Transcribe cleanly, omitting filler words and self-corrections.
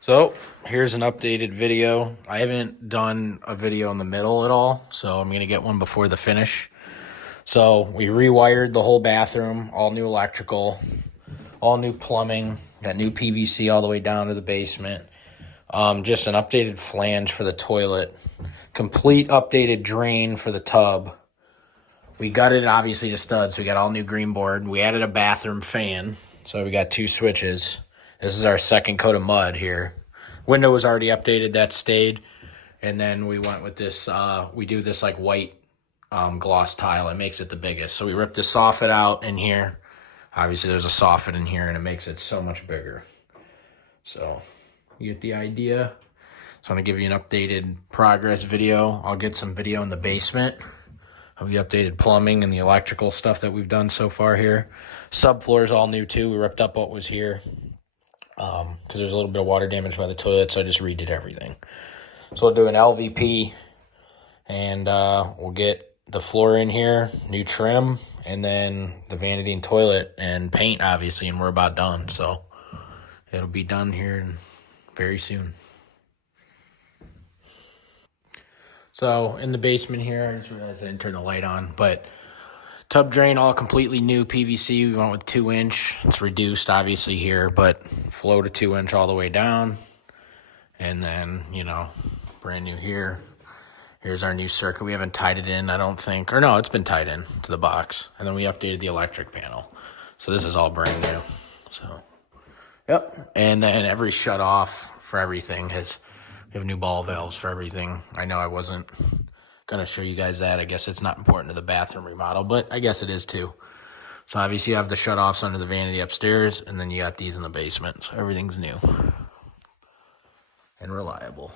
So here's an updated video. I haven't done a video in the middle at all, so I'm gonna get one before the finish. So we rewired the whole bathroom, all new electrical, all new plumbing, got new PVC all the way down to the basement. Just an updated flange for the toilet, complete updated drain for the tub. We gutted obviously the studs, so we got all new green board. We added a bathroom fan, so we got 2 switches. This is our second coat of mud here. Window was already updated, that stayed. And then we went with this, we do this like white gloss tile. It makes it the biggest. So we ripped the soffit out in here. Obviously there's a soffit in here and it makes it so much bigger. So you get the idea. So I'm gonna give you an updated progress video. I'll get some video in the basement of the updated plumbing and the electrical stuff that we've done so far here. Subfloor is all new too. We ripped up what was here because there's a little bit of water damage by the toilet, so I just redid everything. So we'll do an LVP, and we'll get the floor in here, new trim, and then the vanity and toilet and paint, obviously, and we're about done. So it'll be done here very soon. So in the basement here, I just realized I didn't turn the light on, but tub drain, all completely new PVC. We went with 2-inch. It's reduced, obviously, here, but flow to 2-inch all the way down. And then, you know, brand new here. Here's our new circuit. We haven't tied it in, I don't think. Or no, it's been tied in to the box. And then we updated the electric panel. So this is all brand new. So, yep. And then every shut off for everything has, we have new ball valves for everything. I know I wasn't going to show you guys that. I guess it's not important to the bathroom remodel, but I guess it is too. So obviously you have the shut offs under the vanity upstairs, and then you got these in the basement. So everything's new and reliable.